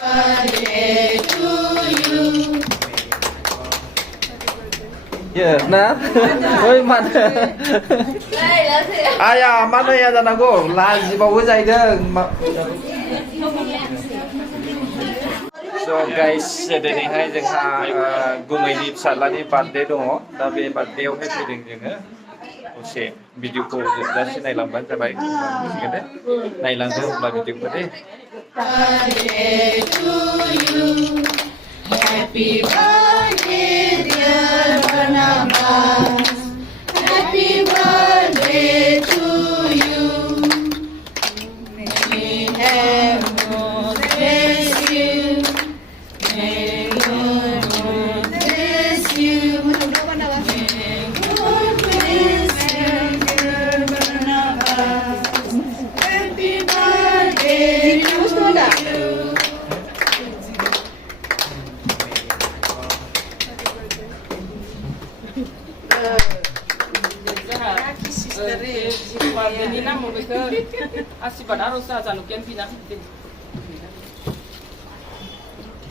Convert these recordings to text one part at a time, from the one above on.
Ya, nah, oi mana? Ayah, mana ya dan aku? Lagi bawa saya deng. So guys, दिनै हाय जोंहा गुमैनि फिसाज्लानि birthday दङ दा बे बार्थडेयावहाय फैदों जोङो दसे भिडिअखौ जोबजासे नायलांबानो जाबाय नायलांदो होनब्ला भिडिअखौ दे Happy birthday dear Barnabas, happy birthday to you. May heaven bless you. May God bless you. May God bless you, dear Barnabas. Happy birthday to you. Ini mau ke asibat harus saja nukian pindah itu.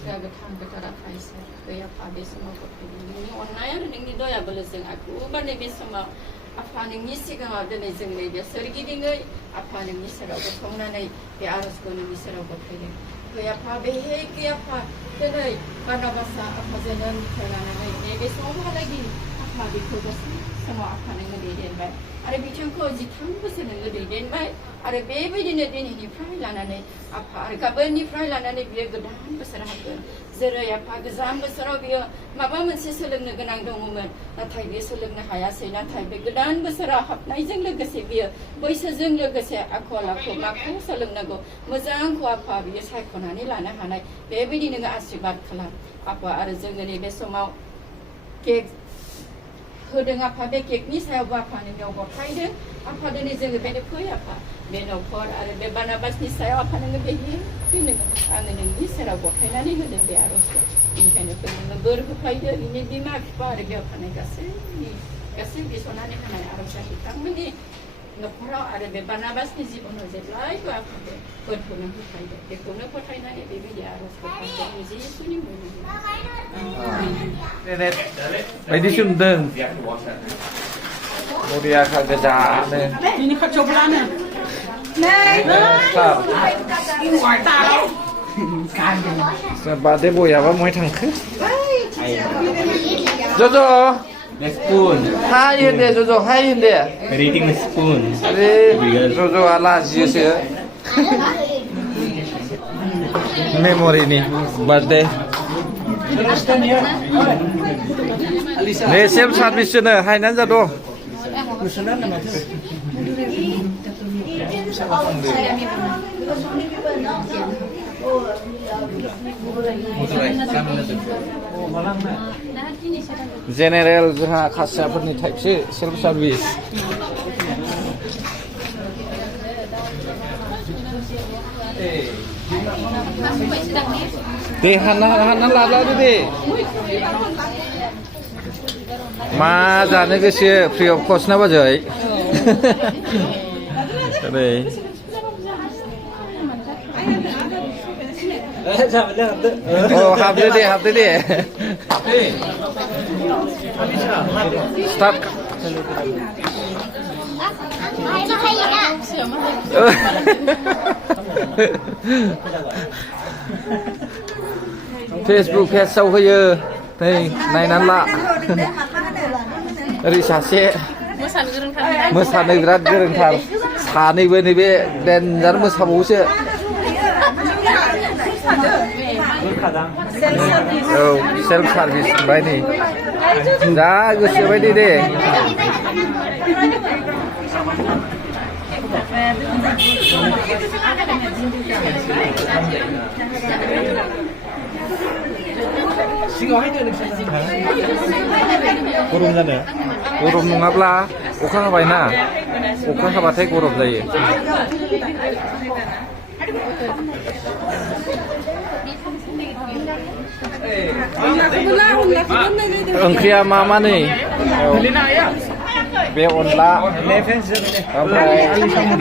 Gak tang berkara kaisa, kaya pada semua ini online ada yang doya beleseng aku, bani besama apa nih misi kan ada nih jeng nih dia sergi dingai apa nih misi ragu kemana nih dia harus kau misi ragu pilih. Kaya apa behe kaya apa, kenai karena bahasa apa jenan kenana nih besama lagi apa di tugas semua apa nih ngediin baik. Ada bincangku jitang besar ngediin baik. Ada baby di negeri ini perayaan ini apa? Ada kabar ni perayaan ini biar gedang besar apa? Zerai apa? Gezam besar biar maba mesti seleng negenang dongumen. Natai biar seleng nahaya saya natai biar gedang besar apa? Naijeng legasi biar boisa jeng legasi aku laku seleng nego. Mezang ku apa biar saya konani lana hanai. Baby di negeri asibat kalam. Apa ada jeng ini besok mau kek Hudeng apa bekek ni saya buat apa ni jauh berkait deh apa deni jeng beda kau apa beda kau ada bebana bas ni saya apa ni behi ini angin ni saya buat kait nani hudeng biarus ini kan itu berkait deh ini di mak apa ada dia apa ni kasih di sana ni kan ada arus kita ni ngapura ada bebana bas ni sih ono jelai kau apa deh kau pun nak kait deh kau nak kait nani bebi dia arus kita ni sih suni mana Nenek, ini sundeng. Mulia kerja nih. Ini kau coba nih.ครับsebab dia boleh apa mau tangkap? Jojo. The spoon. Hai ini Jojo, hai ini. Reading the spoon. Jojo ala sih. Memori nih, birthday. Nih self service nih, hai nanti jatuh. General जोंहा खासियाफोरनि टाइपसो self service दे हानना लादो दे मा जानो गोसो free of cost ना बाजै ओरै हाबदो they start Facebook पेजआव होयो नै नायनानै ला ओरै सासे मोसानो बिराद गोरोंथार सानैबो नैबे देन्जार मोसाबावोसो औ सेल्फ सार्भिस होनबाय नै जा गोसो बायदि दे गरम जानो गरम नङाब्ला अखा हाबायना अखा हाबाथाय गरम जायो ओंख्रिया मा मा नै बे अनला ओमफ्राय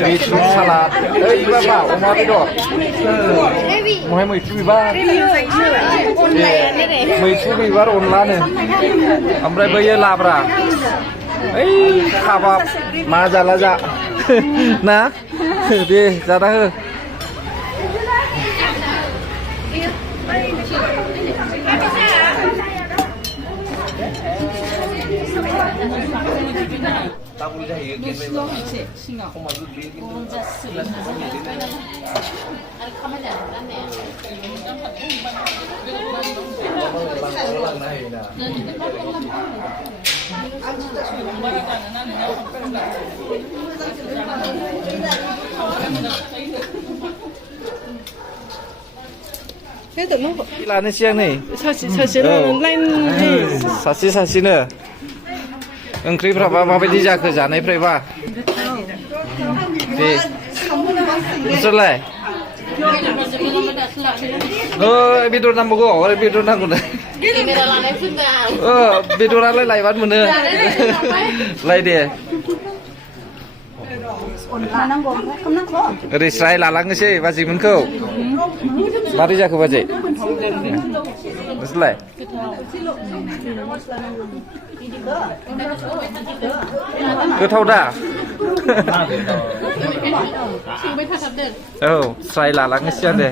बिट्रुट सालाद ओइ बाबा अमा बेदर महाय मैथ्रु बिबार मैथ्रु बिबार अनलानो ओमफ्राय बैयो लाब्रा ओइ खाबाब मा जाला जा ना दे जाना हो लानोसै आं नै सासेनो ओंख्रिफ्राबा माबायदि जाखो जानायफ्रायबा दे नोंसोरलाय बेदर नांबावगौ आरो बेदर नांगौ ना बेदरालाय लायबानो मोनो लाय दे ओरै स्राय लालांनोसै बाजैमोनखौ मारै जाखो बाजै नोंसोरलाय गोथाव दा औ स्राय लालांनोसै आं दे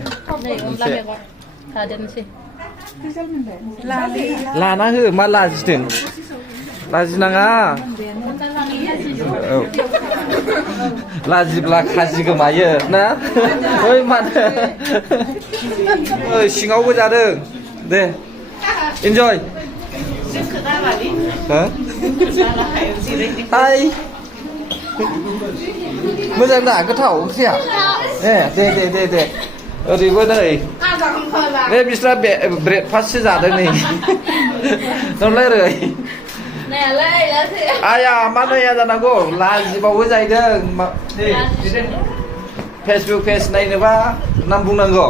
लाना हो मा लाजिदों लाजिनाङा औ लाजिब्ला खाजि गोमायो ना ओइ मानो ओइ सिङावबो जादों दे इन्जय हाय मोजां दा गोथाव ओंख्रिया दे ओरैबो नै बे बिस्रा ब्रेकफास्टसो जादों नै नोंलाय ओरै आया मा नैया जानांगौ लाजिबावो जाहैदों फेसबुक पेज नायनोबा नाम बुंनांगौ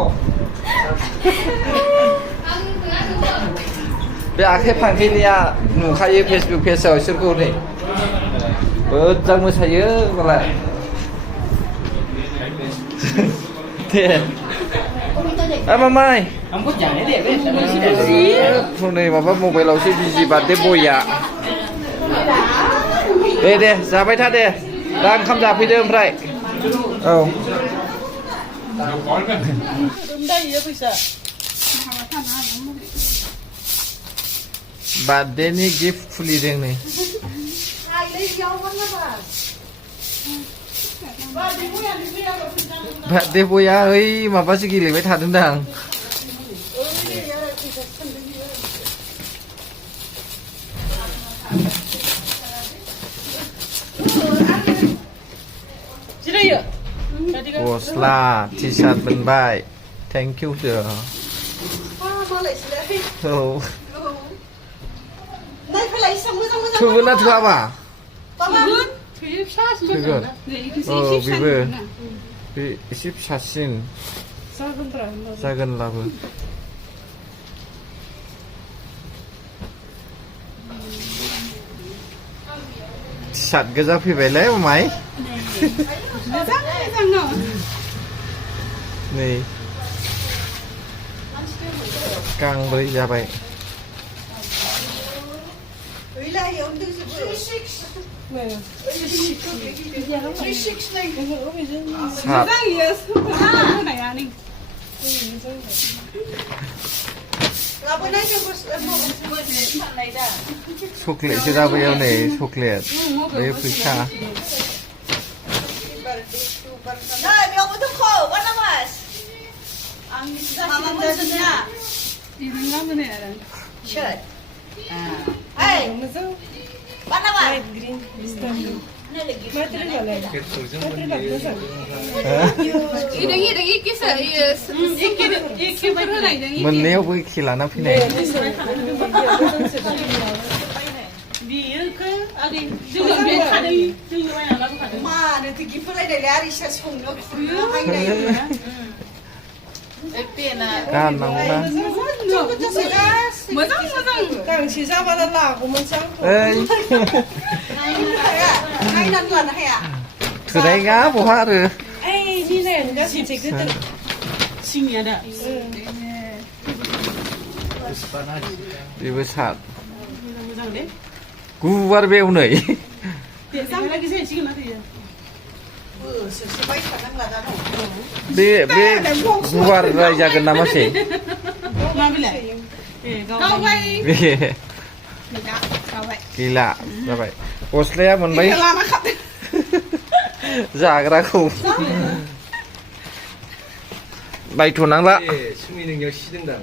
बे आखाइ फांथेनिया नुखायो फेसबुक पेजआव इसोरखौ नै मोजां मोसायो मालाय दे मामाय नै माबा मबाइलावसो बिजि बार्थडे बयआ दे जाबाय था दे दा ओंखाम जाफैदो ओमफ्राय औ बार्थडेनि गिफ्ट खुलिदों नै बार्थडे बयआ ओइ माबासो गेलेबाय थादोंदां गस्ला टि सार्ट मोनबाय थेंक इउ दो औ थोगोन ना थोआबा थोगोन औ बेबो बे एसे फिसासिन जागोनब्लाबो टि सार्ट गोजा फैबायलाय मामाय नै गांब्रै जाबाय चक्लेटसो जाबोयाव नै चक्लेट बे फैसा मोननैयावबो एखे लाना फैनाय गाननांगौना मोजां गांसे जाबानो लागौमोन Ngay lần lần hay à? คือได้งาบ่ฮะหรือ Ê, như này người ta chỉ cứ tự sinh nhật ạ. Di besar. Đâu đấy? Gubar beu nai. Tiền xong cái gì chứ nó thì. Sự quay khả năng là ra đâu. Be gubar rai jagan nama sih. Mà bây lại. Đâu quay. Đâu vậy? Gila, जाबाय. गस्लाया मोनबाय. Cái là nó khập. जाग्राखौ बायथ'नांला. 수미 능력 시등당.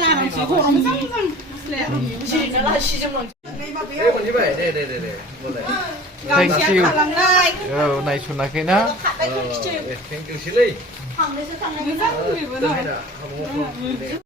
Làm chỉ khổ lắm răng răng. Chỉ nó là chỉ trong lòng. 네, 먼저 봐요. 네네네네. 몰라요. Thank you. Làm lại. 나이 주나케나. 네, 땡큐 실레이. Thằng đấy sẽ thằng này. Nó răng vì vừa rồi. 한번 먹어. 네.